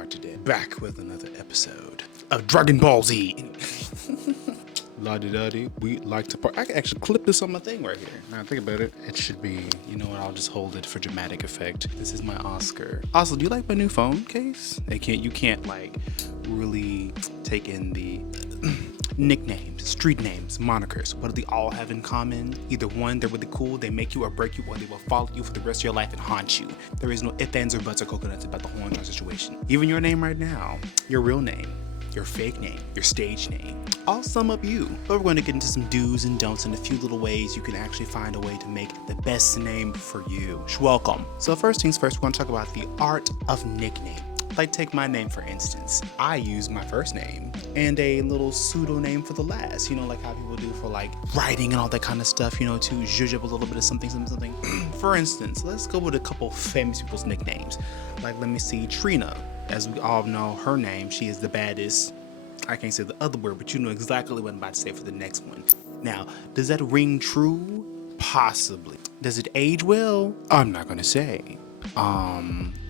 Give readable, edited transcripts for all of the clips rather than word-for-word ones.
are today, back with another episode of Dragon Ball Z. La-di-da-di, we like to I can actually clip this on my thing right here. Now think about it. It should be, you know what, I'll just hold it for dramatic effect. This is my Oscar. Also, do you like my new phone case? You can't like really take in the nicknames, street names, monikers. What do they all have in common? Either one, they're really cool, they make you or break you, or they will follow you for the rest of your life and haunt you. There is no ifs, ands, or buts or coconuts about the whole entire situation. Even your name right now, your real name, your fake name, your stage name, all sum up you. But we're going to get into some do's and don'ts and a few little ways you can actually find a way to make the best name for you. Welcome. So first things first, we're going to talk about the art of nickname. Like take my name for instance. I use my first name and a little pseudo name for the last, you know, like how people do for like writing and all that kind of stuff, you know, to zhuzh up a little bit of something. For instance, let's go with a couple famous people's nicknames. Like let me see, Trina. As we all know her name, she is the baddest. I can't say the other word, but you know exactly what I'm about to say for the next one. Now, does that ring true? Possibly. Does it age well? I'm not gonna say.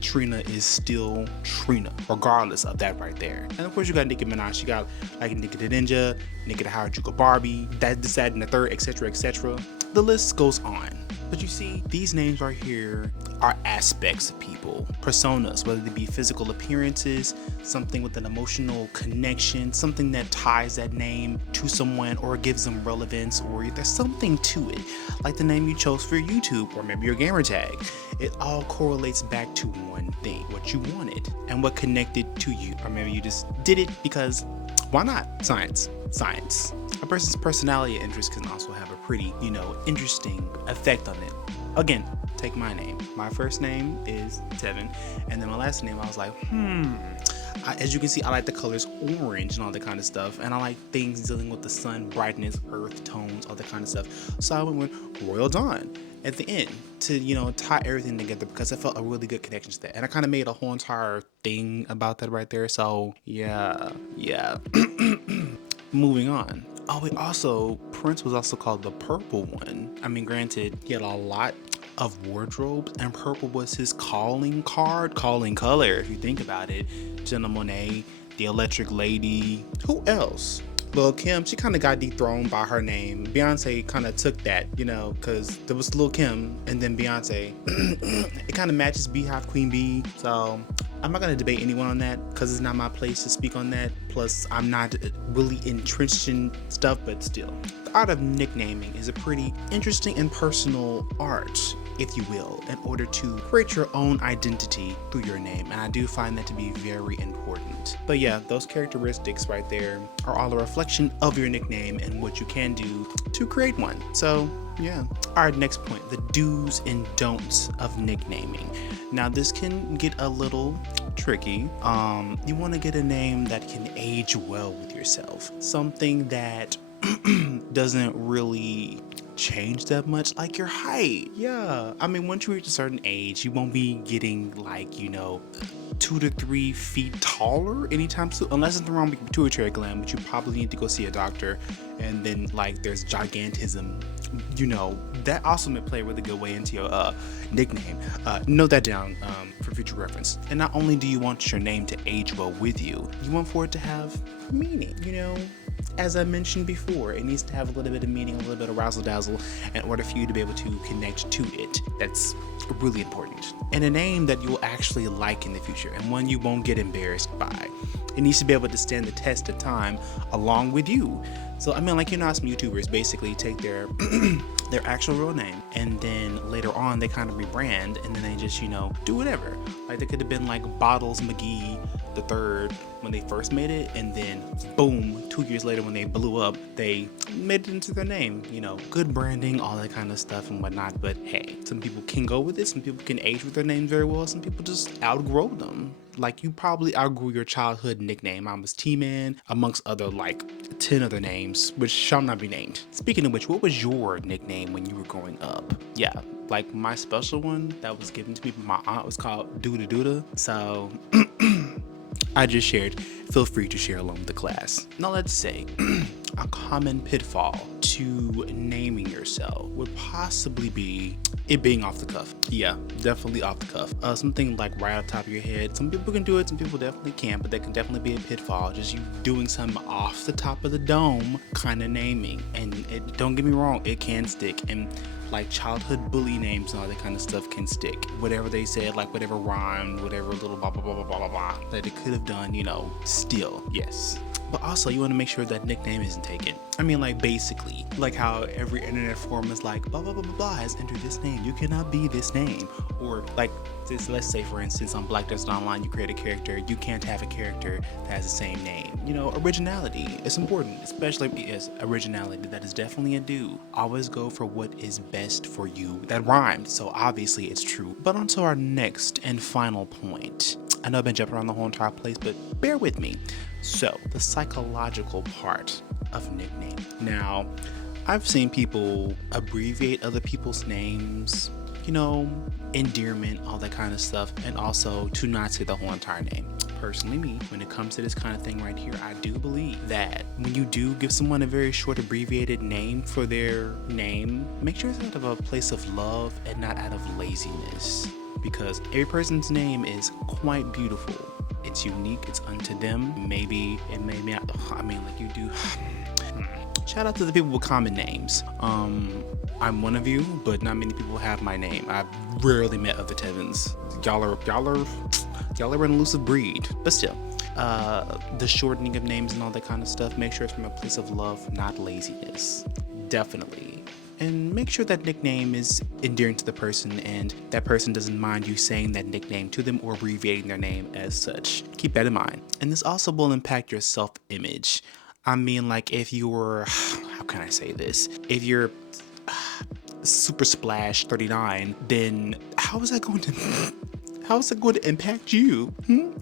Trina is still Trina, regardless of that right there. And of course you got Nicki Minaj, you got like Nicki the Ninja, Nicki the Harajuku Barbie, that, this, that, and the third, etc., etc. The list goes on. But you see, these names right here are aspects of people, personas, whether they be physical appearances, something with an emotional connection, something that ties that name to someone or gives them relevance, or there's something to it, like the name you chose for YouTube or maybe your gamer tag. It all correlates back to one thing, what you wanted and what connected to you. Or maybe you just did it because why not? Science. A person's personality and interest can also have a pretty, you know, interesting effect on it. Again, take my name. My first name is Tevin, and then my last name, I was like, as you can see, I like the colors orange and all that kind of stuff, and I like things dealing with the sun, brightness, earth tones, all that kind of stuff. So I went with Royal Dawn at the end to, you know, tie everything together because I felt a really good connection to that. And I kind of made a whole entire thing about that right there. So yeah. Moving on. Oh, Prince was also called the Purple One. I mean, granted, he had a lot of wardrobes, and purple was his calling color, if you think about it. Jenna Monáe, the Electric Lady. Who else? Lil' Kim, she kind of got dethroned by her name. Beyonce kind of took that, you know, because there was Lil' Kim and then Beyonce. It kind of matches Beehive Queen Bee. So I'm not going to debate anyone on that because it's not my place to speak on that. Plus, I'm not really entrenched in stuff, but still. The art of nicknaming is a pretty interesting and personal art, if you will, in order to create your own identity through your name. And I do find that to be very important. But yeah, those characteristics right there are all a reflection of your nickname and what you can do to create one. So yeah. All right, next point, the do's and don'ts of nicknaming. Now this can get a little tricky. You want to get a name that can age well with yourself. Something that doesn't really change that much, like your height. Yeah, I mean, once you reach a certain age, you won't be getting like, you know, 2 to 3 feet taller anytime soon, unless it's wrong with your pituitary gland, which you probably need to go see a doctor. And then like there's gigantism, you know, that also may play a really good way into your nickname. Note that down for future reference. And not only do you want your name to age well with you, you want for it to have meaning, you know. As I mentioned before, it needs to have a little bit of meaning, a little bit of razzle dazzle in order for you to be able to connect to it. That's really important. And a name that you will actually like in the future and one you won't get embarrassed by. It needs to be able to stand the test of time along with you. So I mean, like, you know how some YouTubers basically take their their actual real name and then later on they kind of rebrand and then they just, you know, do whatever. Like they could have been like Bottles McGee the third when they first made it, and then boom, 2 years later when they blew up, they made it into their name. You know, good branding, all that kind of stuff and whatnot. But hey, some people can go with it, some people can age with their names very well, some people just outgrow them. Like you probably outgrew your childhood nickname. I was T-Man, amongst other like 10 other names, which shall not be named. Speaking of which, what was your nickname when you were growing up? Yeah, like my special one that was given to me by my aunt was called Duda Duda. So I just shared. Feel free to share along with the class. Now let's say a common pitfall to to naming yourself would possibly be it being off the cuff. Yeah, definitely off the cuff. Something like right on top of your head. Some people can do it, some people definitely can't, but that can definitely be a pitfall. Just you doing something off the top of the dome kind of naming. And don't get me wrong, it can stick. And like childhood bully names and all that kind of stuff can stick. Whatever they said, like whatever rhymed, whatever little blah blah blah blah blah blah blah that it could have done, still, yes. But also, you want to make sure that nickname isn't taken. I mean, like, basically, like how every internet forum is like, blah, blah, blah, blah, blah, has entered this name. You cannot be this name. Or, like, let's say, for instance, on Black Desert Online, you create a character. You can't have a character that has the same name. Originality is important, especially as originality. That is definitely a do. Always go for what is best for you. That rhymed, so obviously it's true. But on to our next and final point. I know I've been jumping around the whole entire place, but bear with me. So, the psychological part of nickname. Now, I've seen people abbreviate other people's names, endearment, all that kind of stuff, and also to not say the whole entire name. Personally, me, when it comes to this kind of thing right here, I do believe that when you do give someone a very short abbreviated name for their name, make sure it's out of a place of love and not out of laziness. Because every person's name is quite beautiful. It's unique, it's unto them. Maybe it may not, like you do. Shout out to the people with common names. I'm one of you, but not many people have my name. I've rarely met other Tevins. Y'all are an elusive breed, but still. The shortening of names and all that kind of stuff, make sure it's from a place of love, not laziness. Definitely. And make sure that nickname is endearing to the person and that person doesn't mind you saying that nickname to them or abbreviating their name as such. Keep that in mind. And this also will impact your self-image. I mean, like if you're, how can I say this? If you're Super Splash 39, then how is that going to impact you?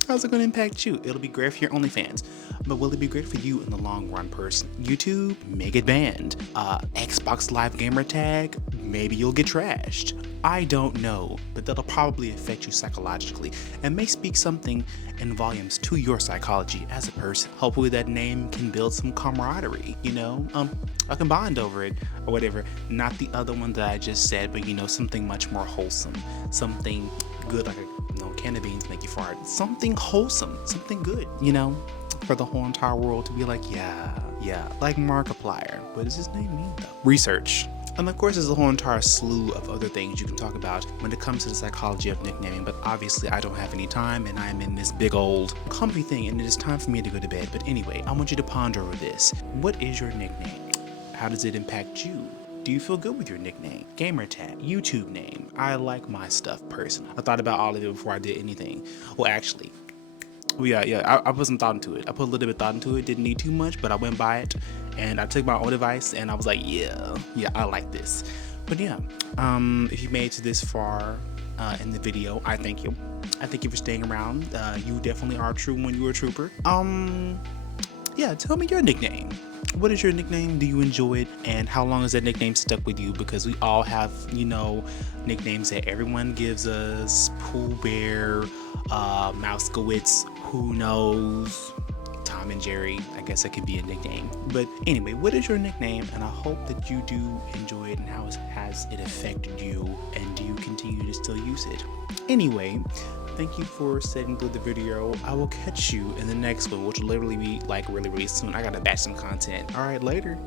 How's it going to impact you? It'll be great for your OnlyFans, but will it be great for you in the long run, person? YouTube, may get banned. Xbox Live gamer tag, maybe you'll get trashed. I don't know, but that'll probably affect you psychologically and may speak something in volumes to your psychology as a person. Hopefully that name can build some camaraderie, I can bond over it or whatever. Not the other one that I just said, but something much more wholesome, something good, like a can of beans make you fart. Something wholesome, something good, for the whole entire world to be like, yeah, like Markiplier. What does his name mean though? Research. And of course, there's a whole entire slew of other things you can talk about when it comes to the psychology of nicknaming, but obviously I don't have any time and I'm in this big old comfy thing and it is time for me to go to bed. But anyway, I want you to ponder over this. What is your nickname? How does it impact you? Do you feel good with your nickname? Gamer tag, YouTube name. I like my stuff personally. I thought about all of it before I did anything. Well, actually, I put some thought into it. I put a little bit of thought into it. Didn't need too much, but I went by it and I took my own advice and I was like, yeah, I like this. But yeah, if you made it to this far in the video, I thank you. I thank you for staying around. You definitely are a true one. You're a trooper. Yeah, tell me your nickname. What is your nickname? Do you enjoy it? And how long has that nickname stuck with you? Because we all have, nicknames that everyone gives us. Pooh Bear, Mousekewitz, who knows? Tom and Jerry, I guess that could be a nickname. But anyway, what is your nickname? And I hope that you do enjoy it and how has it affected you? And do you continue to still use it? Anyway, thank you for sitting through the video. I will catch you in the next one, which will literally be like really soon. I gotta batch some content. All right, later.